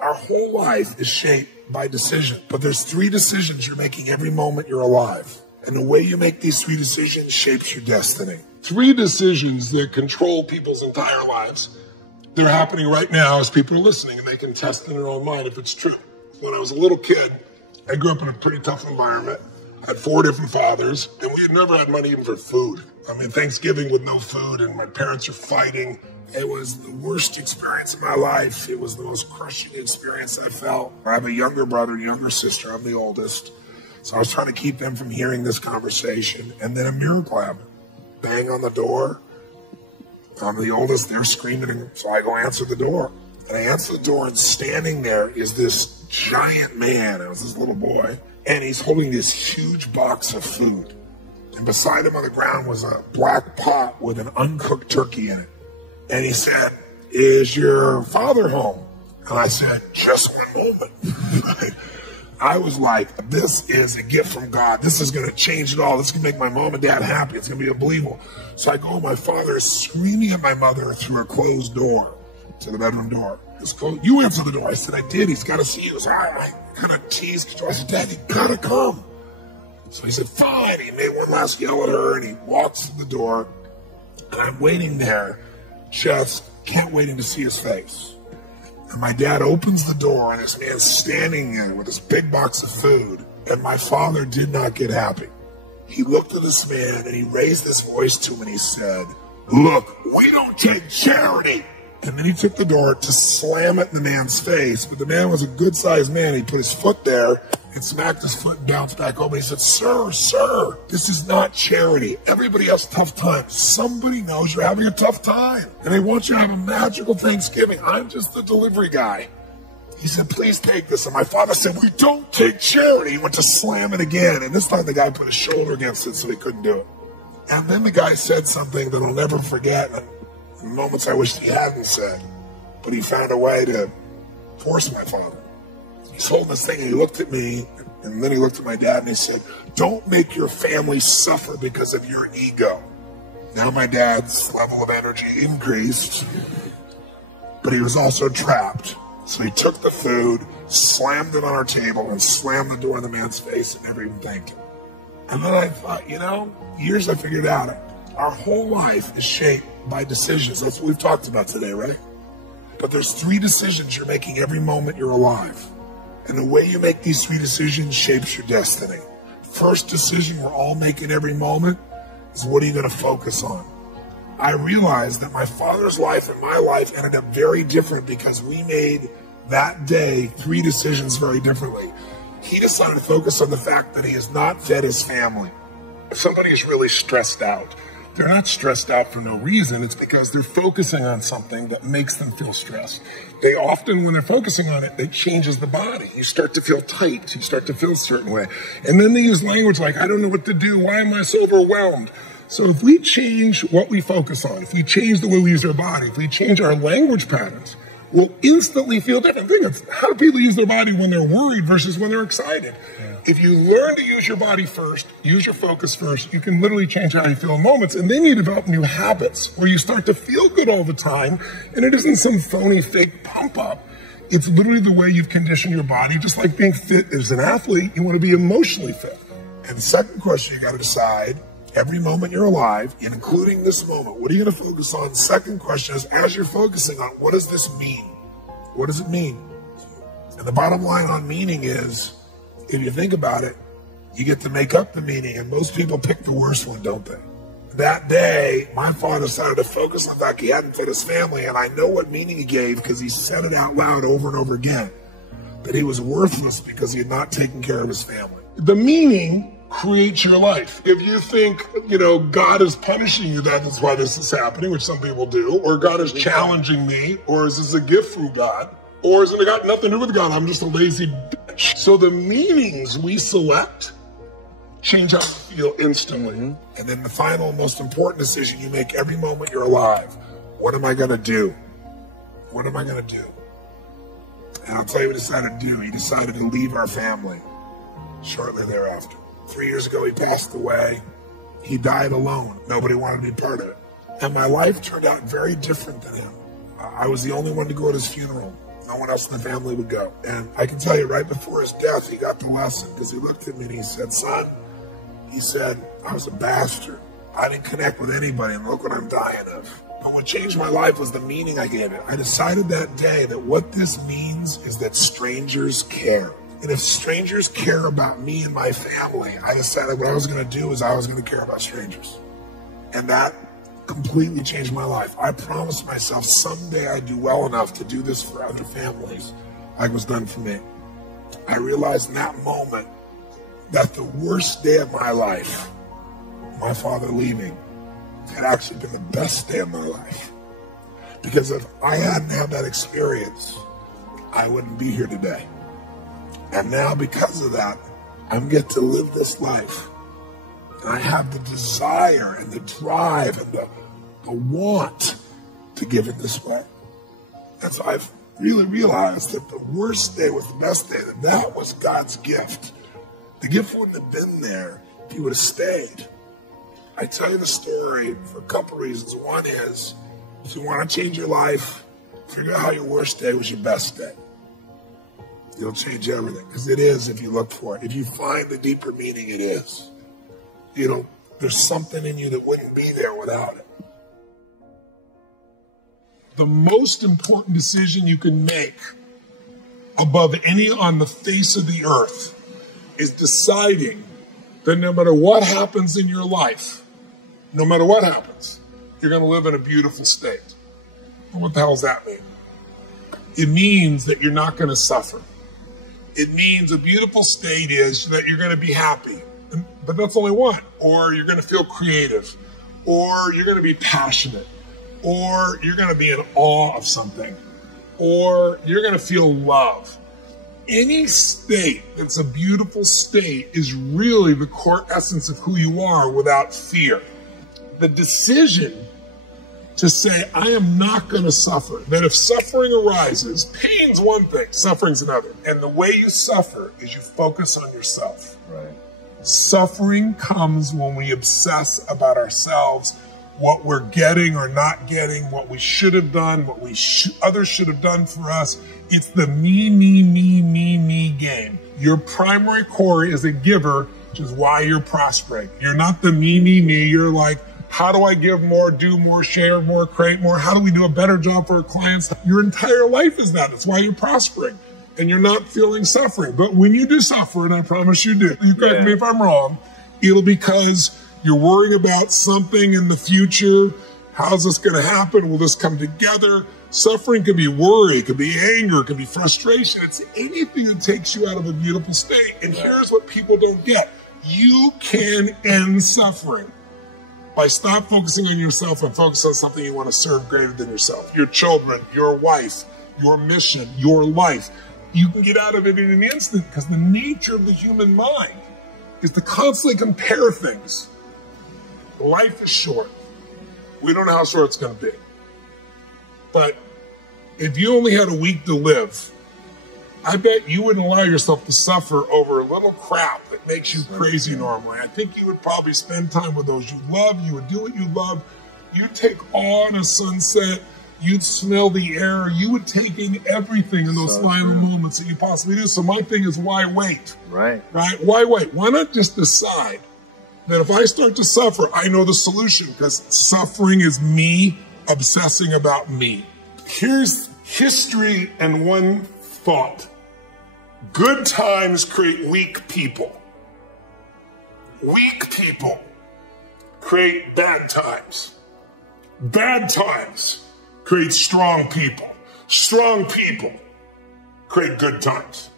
Our whole life is shaped by decision, but there's 3 decisions you're making every moment you're alive. And the way you make these 3 decisions shapes your destiny. 3 decisions that control people's entire lives. They're happening right now as people are listening, and they can test in their own mind if it's true. When I was a little kid, I grew up in a pretty tough environment. I had 4 different fathers, and we had never had money even for food. I mean, Thanksgiving with no food, and my parents are fighting. It was the worst experience of my life. It was the most crushing experience I felt. I have a younger brother and younger sister. I'm the oldest. So I was trying to keep them from hearing this conversation. And then a miracle happened. Bang on the door. I'm the oldest. They're screaming. And so I go answer the door. And I answer the door, and standing there is this giant man. It was this little boy. And he's holding this huge box of food. And beside him on the ground was a black pot with an uncooked turkey in it. And he said, "Is your father home?" And I said, "Just one moment." I was like, this is a gift from God. This is going to change it all. This is going to make my mom and dad happy. It's going to be unbelievable. So I go, my father is screaming at my mother through a closed door to the bedroom door. It's closed. "You answer the door." I said, "I did. He's got to see you." So I kind of teased. I said, "Dad, you got to come." So he said, "Fine." He made one last yell at her, and he walks to the door. And I'm waiting there, just can't waiting to see his face. And my dad opens the door, and this man's standing there with this big box of food. And my father did not get happy. He looked at this man, and he raised his voice to him, and he said, "Look, we don't take charity." And then he took the door to slam it in the man's face. But the man was a good-sized man. He put his foot there and smacked his foot and bounced back home. And he said, sir, this is not charity. Everybody has tough times. Somebody knows you're having a tough time. And they want you to have a magical Thanksgiving. I'm just the delivery guy. He said, "Please take this." And my father said, "We don't take charity." He went to slam it again. And this time the guy put his shoulder against it so he couldn't do it. And then the guy said something that I'll never forget. Moments I wished he hadn't said, but he found a way to force my father. He's holding this thing, and he looked at me, and then he looked at my dad, and he said, "Don't make your family suffer because of your ego." Now my dad's level of energy increased, but he was also trapped. So he took the food, slammed it on our table, and slammed the door in the man's face, and never even thanked him. And then I thought, years I figured out, our whole life is shaped by decisions. That's what we've talked about today, right? But there's 3 decisions you're making every moment you're alive. And the way you make these 3 decisions shapes your destiny. First decision we're all making every moment is, what are you going to focus on? I realized that my father's life and my life ended up very different because we made that day 3 decisions very differently. He decided to focus on the fact that he has not fed his family. If somebody is really stressed out, they're not stressed out for no reason. It's because they're focusing on something that makes them feel stressed. They often, when they're focusing on it, it changes the body. You start to feel tight. You start to feel a certain way. And then they use language like, "I don't know what to do. Why am I so overwhelmed?" So if we change what we focus on, if we change the way we use our body, if we change our language patterns, we'll instantly feel different. Think of how do people use their body when they're worried versus when they're excited. Yeah. If you learn to use your body first, use your focus first, you can literally change how you feel in moments. And then you develop new habits where you start to feel good all the time. And it isn't some phony, fake pump up. It's literally the way you've conditioned your body. Just like being fit as an athlete, you want to be emotionally fit. And the second question you got to decide, every moment you're alive, and including this moment, what are you going to focus on? The second question is, as you're focusing on, what does this mean? What does it mean? And the bottom line on meaning is, if you think about it, you get to make up the meaning, and most people pick the worst one, don't they? That day, my father decided to focus on the fact he hadn't fed his family, and I know what meaning he gave because he said it out loud over and over again, that he was worthless because he had not taken care of his family. The meaning creates your life. If you think, God is punishing you, that is why this is happening, which some people do, or God is challenging me, or is this a gift from God, or is it got nothing to do with God, I'm just a lazy bitch. So the meanings we select change how you feel instantly. And then the final, most important decision you make every moment you're alive. What am I going to do? What am I going to do? And I'll tell you what he decided to do. He decided to leave our family shortly thereafter. 3 years ago, he passed away. He died alone. Nobody wanted to be part of it. And my life turned out very different than him. I was the only one to go at his funeral. No one else in the family would go. And I can tell you, right before his death, he got the lesson, because he looked at me and he said, son, he said, I was a bastard. I didn't connect with anybody, and look what I'm dying of. But what changed my life was the meaning I gave it. I decided that day that what this means is that strangers care. And if strangers care about me and my family, I decided what I was going to do is I was going to care about strangers. And that completely changed my life. I promised myself someday I'd do well enough to do this for other families like was done for me. I realized in that moment that the worst day of my life, my father leaving, had actually been the best day of my life. Because if I hadn't had that experience, I wouldn't be here today. And now because of that, I get to live this life. And I have the desire and the drive and the want to give it this way. And so I've really realized that the worst day was the best day, and that was God's gift. The gift wouldn't have been there if he would have stayed. I tell you the story for a couple reasons. One is, if you want to change your life, figure out how your worst day was your best day. It'll change everything, because it is if you look for it. If you find the deeper meaning, it is. You know, there's something in you that wouldn't be there without it. The most important decision you can make above any on the face of the earth is deciding that no matter what happens in your life, no matter what happens, you're going to live in a beautiful state. What the hell does that mean? It means that you're not going to suffer. It means a beautiful state is that you're going to be happy, but that's only one. Or you're going to feel creative, or you're going to be passionate, or you're going to be in awe of something, or you're going to feel love. Any state that's a beautiful state is really the core essence of who you are without fear. The decision to say, I am not going to suffer, that if suffering arises, pain's one thing, suffering's another. And the way you suffer is you focus on yourself. Right. Suffering comes when we obsess about ourselves, what we're getting or not getting, what we should have done, what others should have done for us. It's the me game. Your primary core is a giver, which is why you're prospering. You're not the me. You're like, how do I give more, do more, share more, create more? How do we do a better job for our clients? Your entire life is that. That's why you're prospering. And you're not feeling suffering. But when you do suffer, and I promise you do, you correct me if I'm wrong, it'll because you're worrying about something in the future. How's this going to happen? Will this come together? Suffering can be worry, it can be anger, it can be frustration. It's anything that takes you out of a beautiful state. And here's what people don't get. You can end suffering by stop focusing on yourself and focus on something you want to serve greater than yourself. Your children, your wife, your mission, your life. You can get out of it in an instant because the nature of the human mind is to constantly compare things. Life is short. We don't know how short it's going to be. But if you only had a week to live, I bet you wouldn't allow yourself to suffer over a little crap that makes you crazy normally. I think you would probably spend time with those you love. You would do what you love. You'd take awe in a sunset. You'd smell the air. You would take in everything in those final moments that you possibly do. So my thing is, why wait? Right. Why wait? Why not just decide that if I start to suffer, I know the solution, because suffering is me obsessing about me. Here's history and one thought. Good times create weak people. Weak people create bad times. Bad times create strong people. Strong people create good times.